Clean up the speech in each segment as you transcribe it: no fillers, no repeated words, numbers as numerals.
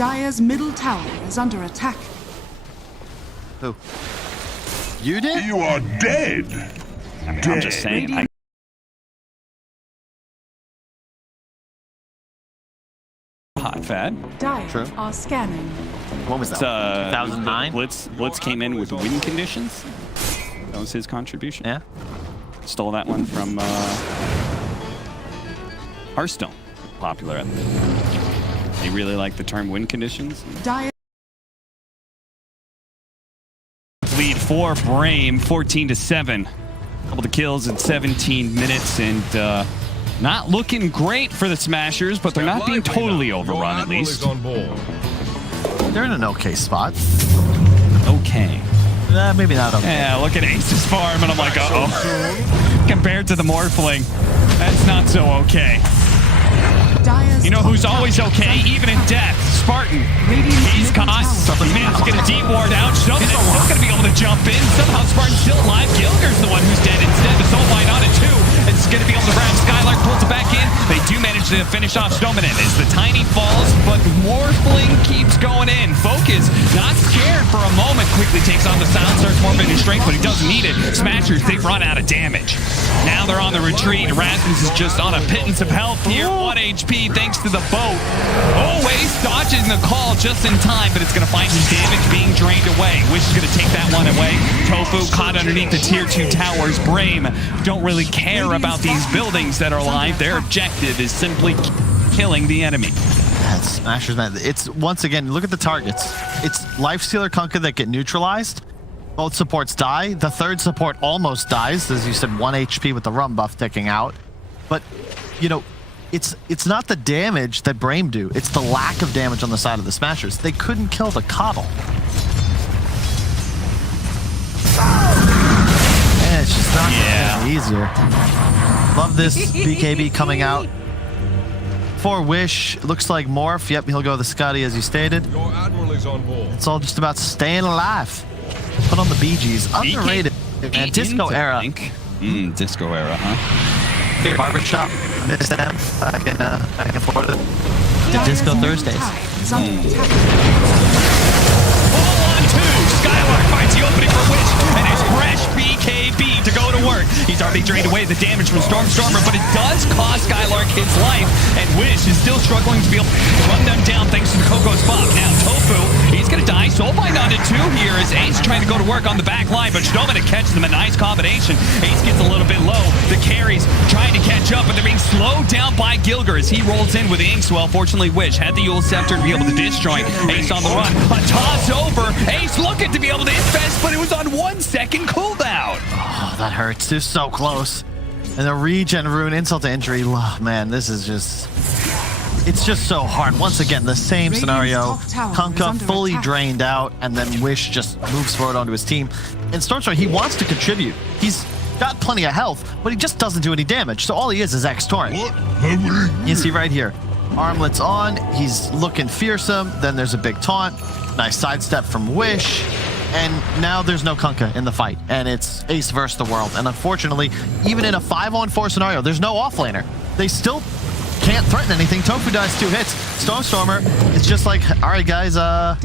Dire's middle tower is under attack. Who? You did? You are dead. I mean, I'm just saying. Hot fad. Dire True. are scanning. What was that? 2009. Blitz came in with win conditions. That was his contribution. Yeah. Stole that one from Hearthstone. Popular at the time. They really like the term win conditions. Dire Lead for Brame, 14-7. Couple of kills in 17 minutes, and not looking great for the Smashers, but they're not being totally overrun, at least. They're in an okay spot. Okay. Maybe not okay. Yeah, look at Ace's farm, and I'm like, uh-oh. Compared to the Morphling, that's not so okay. Dire's You know who's always okay, even in death? Spartan. He's caught. Man's gonna D-ward out. Still gonna be able to jump in. Somehow Spartan's still alive. Gilger's the one who's dead instead. The Soul Mine on it too. It's gonna be able to grab Skylark, pulls it back in. They do manage to finish off Stoneman as the Tiny falls, but Morphling keeps going in. Focus, not scared for a moment, quickly takes on the Sound Surge, more his strength, but he doesn't need it. Smashers, they've run out of damage. Now they're on the retreat. Rasmus is just on a pittance of health here. 1 HP thanks to the boat. Oh, Ace dodging the call just in time, but it's going to find his damage being drained away. Wish is going to take that one away. Tofu caught underneath the tier 2 towers. Brame don't really care about these buildings that are alive. Their objective is simply killing the enemy. That's Smashers, man. It's, once again, look at the targets. It's Lifestealer, Kunkka that get neutralized. Both supports die. The third support almost dies. As you said, 1 HP with the rum buff ticking out. But, you know, it's not the damage that Brame do. It's the lack of damage on the side of the Smashers. They couldn't kill the Coddle. And it's just not getting easier. Love this BKB coming out. For Wish, looks like Morph. Yep, he'll go the Scotty as you stated. Your admiral is on board. It's all just about staying alive. Put on the BGs. Underrated. Man, Disco Era. Disco Era, huh? Barbershop. Miss them. Back in Florida. The Disco Thursdays. Ball on 2. Skylark finds the opening for Wish, and his fresh BKB to go to work. He's already drained away the damage from Stormer, but it does cost Skylark his life, and Wish is still struggling to be able to run them down thanks to the Coco's buff. Now Tofu, he's gonna die. Soulbind on it too here as Ace trying to go to work on the back line, but Stoneman catches them. A nice combination. Ace gets a little bit low. The carries trying to catch up, but they're being slowed down by Gilger as he rolls in with the Inkswell. Fortunately, Wish had the Yule Scepter to be able to disjoint. Ace on the run. A toss over. Ace looking to be able to infest, but it was on 1 second cooldown. Oh, that hurts. They're so close. And the regen rune, insult to injury. Oh, man, this is just... It's just so hard. Once again, the same scenario. Kunkka fully drained out, and then Wish just moves forward onto his team. And Stormstorm, he wants to contribute. He's got plenty of health, but he just doesn't do any damage. So all he is X-Torrent. You see right here. Armlet's on. He's looking fearsome. Then there's a big taunt. Nice sidestep from Wish. And now there's no Kunkka in the fight. And it's Ace versus the world. And unfortunately, even in a 5-on-4 scenario, there's no offlaner. They still can't threaten anything. Tofu dies 2 hits. Stormstormer is just like, all right, guys, I'm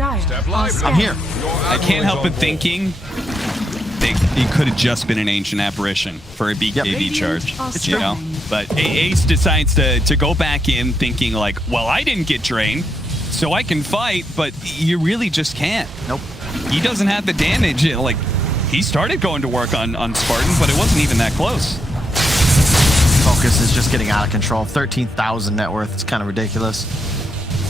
here. I can't help but thinking he could have just been an ancient apparition for a BKB charge. It's you true. know? But Ace decides to go back in thinking like, well, I didn't get drained, so I can fight, but you really just can't. Nope. He doesn't have the damage. Like, he started going to work on Spartan, but it wasn't even that close. Focus is just getting out of control. 13,000 net worth. It's kind of ridiculous.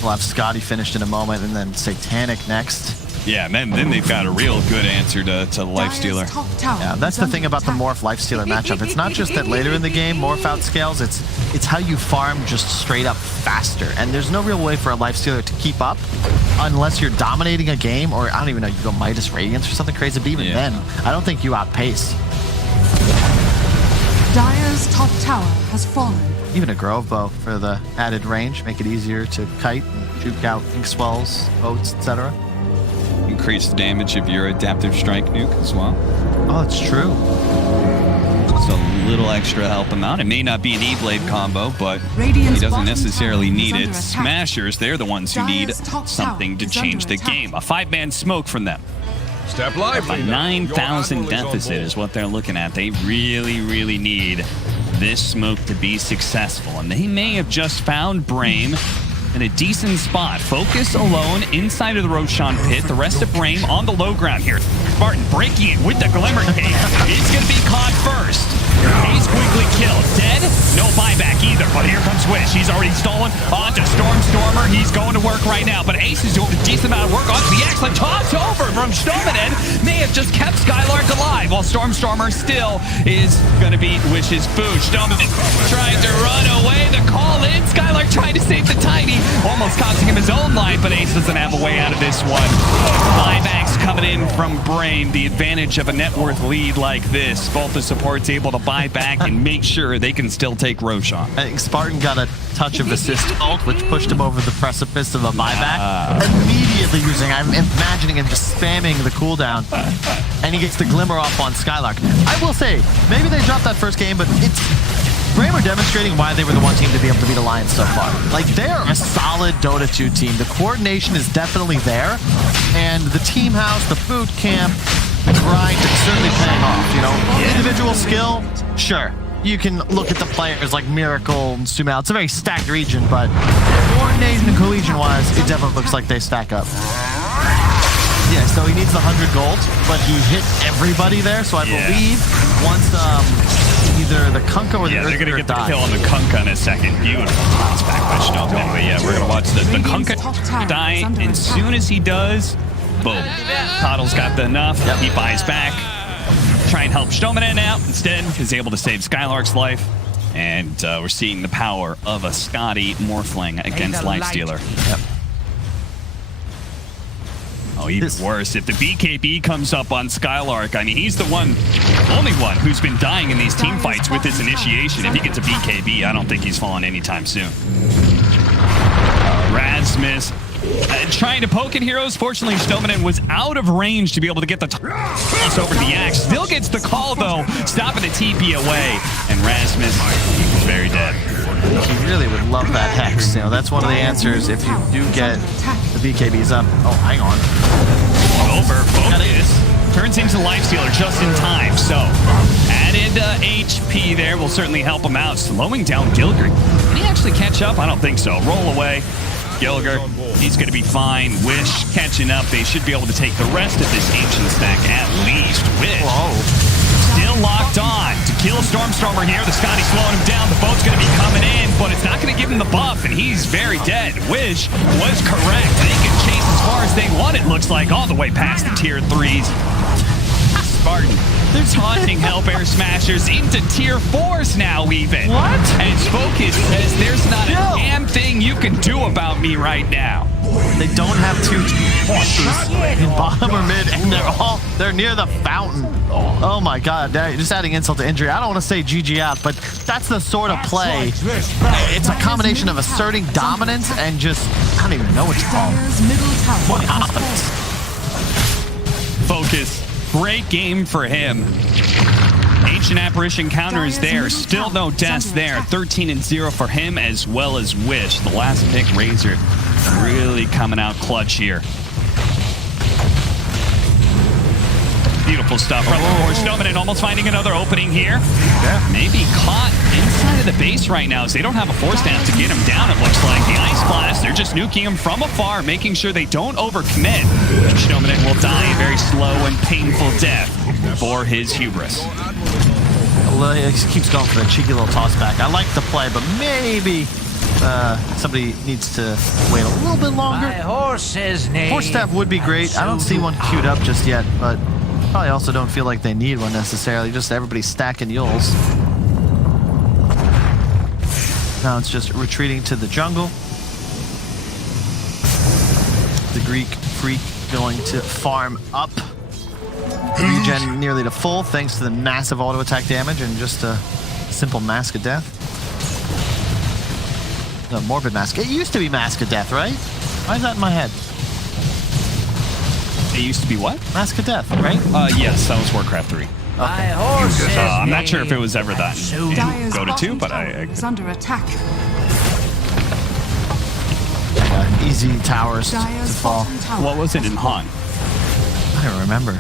We'll have Scotty finished in a moment, and then Satanic next. Yeah, and then they've got a real good answer to Lifestealer. Yeah, that's the thing about the Morph Lifestealer matchup. It's not just that later in the game Morph outscales, it's how you farm just straight up faster. And there's no real way for a Lifestealer to keep up unless you're dominating a game, or I don't even know, you go Midas Radiance or something crazy, but even then, I don't think you outpace. Dire's top tower has fallen. Even a Grove Bow for the added range, make it easier to kite and juke out Inkswells, boats, etc. Increase the damage of your adaptive strike nuke as well. Oh, it's true. just a little extra help him out. It may not be an E-Blade combo, but Radiant's he doesn't bottom necessarily tower is need under it. attack. Smashers, they're the ones who need Dire's top something to tower is change under the attack. game. A 5-man smoke from them. Step A lively. now. 9,000 Your admiral is on deficit board. is what they're looking at. They really, really need this smoke to be successful. And they may have just found Brame in a decent spot. Focus alone inside of the Roshan pit. The rest of Brame on the low ground here. Spartan breaking it with the Glimmer Cape. He's going to be caught first. He's quickly killed. Dead? No buyback either. But here comes Wish. He's already stolen onto Stormer. He's going to work right now. But Ace is doing a decent amount of work onto the excellent toss over from Stormen. May have just kept Skylark alive while Stormer still is going to be Wish's food. Stormen trying to run away. The call in. Skylark trying to save the Tiny. Almost costing him his own life, but Ace doesn't have a way out of this one. Buybacks coming in from Brame. The advantage of a net worth lead like this. Both the supports able to buy back and make sure they can still take Roshan. I think Spartan got a touch of assist ult, which pushed him over the precipice of a buyback. Immediately using, I'm imagining him just spamming the cooldown, and he gets the glimmer off on Skylark. I will say, maybe they dropped that first game, but it's Brame are demonstrating why they were the one team to be able to beat Alliance so far. Like, they're a solid Dota 2 team. The coordination is definitely there, and the team house, the boot camp, the grind is certainly paying off, you know? Individual skill, sure. You can look at the players like Miracle and Sumal. It's a very stacked region, but coordination and cohesion-wise, it definitely looks like they stack up. Yeah, so he needs the 100 gold, but he hit everybody there, so I believe once either the Kunkka or the they're going to get the die. kill on the Kunkka in a second. Beautiful toss back by Snowman. But yeah, we're going to watch the Kunkka die, and as soon as he does, boom. Toddle's got the enough. He buys back. Try and help Snowman out. Instead, he's able to save Skylark's life. And we're seeing the power of a Scotty Morphling against Lifestealer. Yep. Oh, even worse. If the BKB comes up on Skylark, I mean, he's the only one who's been dying in these team fights with his initiation. If he gets a BKB, I don't think he's falling anytime soon. Rasmus trying to poke at heroes. Fortunately, Stomanen was out of range to be able to get the toss over the axe. Still gets the call, though, stopping the TP away. And Rasmus is very dead. He really would love that Hex. You know, that's one of the answers if you do get the BKBs up. Oh, hang on. Over focus. Turns into Lifestealer just in time. So, added HP there will certainly help him out. Slowing down Gilgert. Can he actually catch up? I don't think so. Roll away. Gilgert, he's going to be fine. Wish catching up. They should be able to take the rest of this ancient stack at least. Wish. Still locked on to kill Stormer here. The Scotty's slowing him down. The boat's going to be coming in, but it's not going to give him the buff, and he's very dead. Wish was correct. They can chase as far as they want, it looks like, all the way past the tier 3s. Spartan, they're taunting Hellbear Smashers into tier 4s now, even. What? And Focus says there's not a damn thing you can do about me right now. They don't have two forces in bottom or mid, and they're near the fountain. Oh my god, just adding insult to injury. I don't want to say GG out, but that's the sort of play. It's a combination of asserting dominance and just, I don't even know what to call it. Dire's middle tower has fallen. Focus. Great game for him. Ancient Apparition counter is there. Still no deaths there. 13-0 for him as well as Wish. The last pick, Razor, really coming out clutch here. Beautiful stuff from the Force Snowman, almost finding another opening here. Maybe caught inside of the base right now, so they don't have a force down to get him down, it looks like. The Ice Blast, they're just nuking him from afar, making sure they don't overcommit. Snowman will die a very slow and painful death for his hubris. He keeps going for the cheeky little toss back. I like the play, but maybe somebody needs to wait a little bit longer. My horse's name. Force staff would be great. I don't see one queued up just yet, but probably also don't feel like they need one necessarily. Just everybody stacking Yules. Now it's just retreating to the jungle. The Greek Freak going to farm up. Regen nearly to full thanks to the massive auto attack damage and just a simple Mask of Death. No, Morbid Mask. It used to be Mask of Death, right? Why is that in my head? It used to be what? Mask of Death, right? Yes, that was Warcraft 3. I'm not sure if it was ever that in Dire's DOTA2, but bottom tower is under attack. Easy towers to Dire's fall. bottom tower. what was it in Han? I don't remember.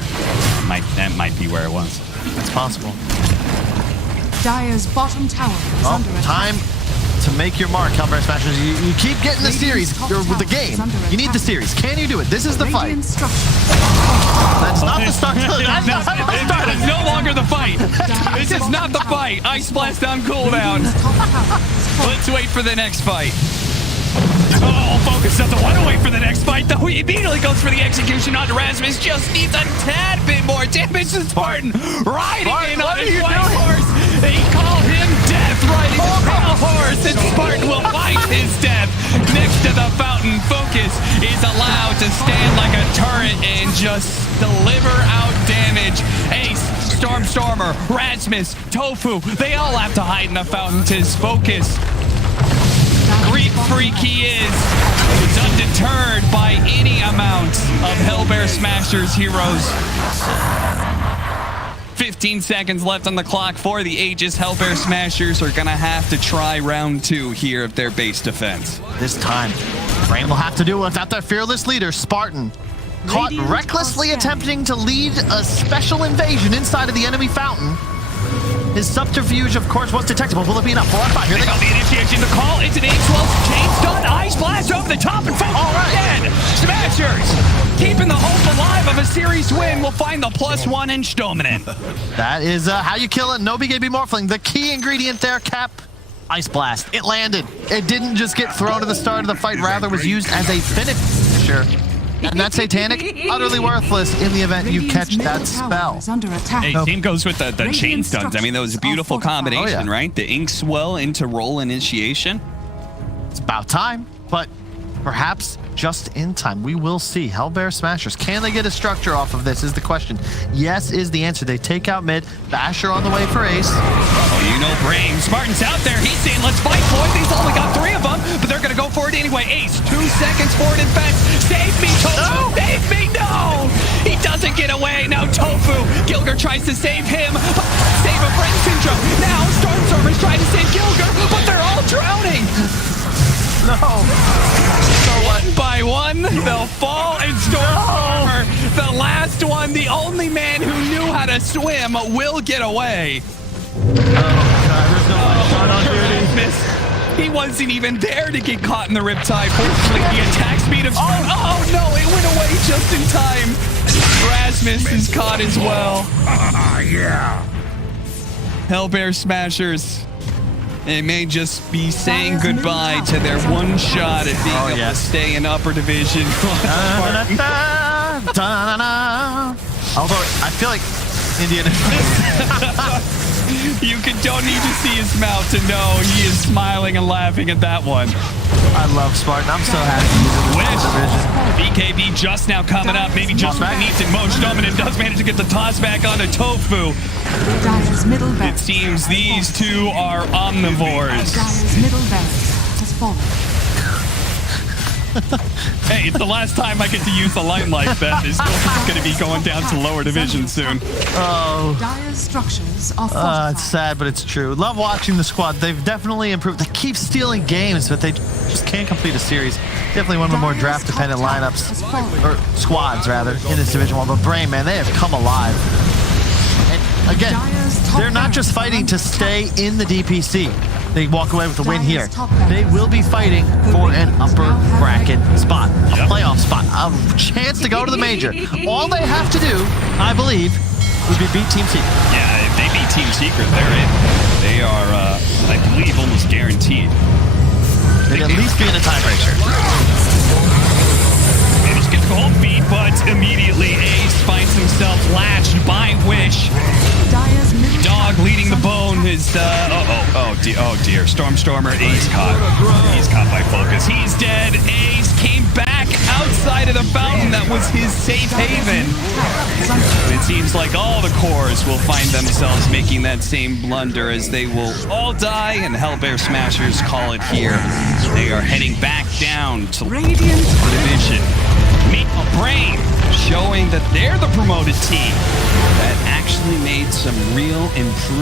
That might be where it was. That's possible. Dire's bottom tower is Well, under attack. time to make your mark, Hellbear Smashers. You keep getting the series, or with the game. You need the series. Can you do it? This is the fight. Radiant structures. That's not the start. That's not the start. It's no longer the fight. This is not the fight. Ice Blast on cooldown. Top tower is falling. Let's wait for the next fight. Oh, Focus doesn't want to wait for the next fight, though. He immediately goes for the execution on Rasmus. Just needs a tad bit more damage than Spartan. Riding in on his white horse. They call him Death, riding a pale horse, and Spartan will fight his death. Next to the fountain, Focus is allowed to stand like a turret and just deliver out damage. Ace, Stormer, Rasmus, Tofu, they all have to hide in the fountain to Focus. Greek freak he is undeterred by any amount of Hellbear Smashers heroes. 15 seconds left on the clock for the Aegis. Hellbear Smashers are gonna have to try round 2 here of their base defense. This time, Brame will have to do it without their fearless leader, Spartan. Caught recklessly attempting to lead a special invasion inside of the enemy fountain. His subterfuge, of course, was detectable. Will it be enough? 4 on 5. Here they go. The initiation, the call. It's an H12 chain stun. Ice Blast over the top and Focus dead. Smashers keeping the hope alive of a series win. Will find the +1-inch dominant. That is how you kill it. No BKB Morphling. The key ingredient there, Cap. Ice Blast. It landed. It didn't just get thrown at the start of the fight. Rather, was used as a finisher. And that Satanic, utterly worthless in the event you catch that spell. Under attack. Hey, team goes with the chain stuns. I mean, that was a beautiful combination, right? The ink swell into roll initiation. It's about time, but perhaps just in time. We will see. Hellbear Smashers, can they get a structure off of this is the question. Yes is the answer. They take out mid. Basher on the way for Ace. Oh, you know Brame. Spartan's out there. He's saying, let's fight for it. He's only got 3 of them, but they're going to go for it anyway. Ace, 2 seconds forward in fence. Save me, Tofu. No. Save me. No. He doesn't get away. Now Tofu. Gilger tries to save him. Save a friend syndrome. Now Storm's trying to save Gilger, but they're all drowning. No. One by one, they'll fall, and Stormstormer, the last one, the only man who knew how to swim, will get away. Oh, God, there's no way shot on duty. He wasn't even there to get caught in the riptide. Fortunately, the attack speed of Spartan. Oh, no, it went away just in time. Rasmus is caught as well. Yeah. Hellbear Smashers. They may just be saying goodbye to their one shot at being able to stay in upper division. Although I feel like Indiana. You don't need to see his mouth to know he is smiling and laughing at that one. I love Spartan. I'm so happy he's in the division. BKB just now coming up. Maybe just needs it most. Dominant does manage to get the toss back onto Tofu. Dire's middle barracks. It seems these two are omnivores. Dire's middle barracks has fallen. Hey, it's the last time I get to use the line like that. It's going to be going down to lower division soon. Oh. Dire's structures are fortified. It's sad, but it's true. Love watching the squad. They've definitely improved. They keep stealing games, but they just can't complete a series. Definitely one of the more draft-dependent lineups, or squads, rather, in this Division 1. But Brame, man, they have come alive. And again, they're not just fighting to stay in the DPC. They walk away with a win here. They will be fighting for an upper bracket spot, a playoff spot, a chance to go to the major. All they have to do, I believe, would be beat Team Secret. Yeah, if they beat Team Secret, they're in. They are, I believe, almost guaranteed. They'd at least be in a tiebreaker. They just get the gold beat, but immediately Ace finds himself latched by Wish. Dog leading the bone is, oh dear. Stormstormer, Ace caught. He's caught by Focus. He's dead. Ace came back outside of the fountain that was his safe haven. It seems like all the cores will find themselves making that same blunder as they will all die, and Hellbear Smashers call it here. They are heading back down to division. Meanwhile, Brame showing that they're the promoted team that actually made some real improvement.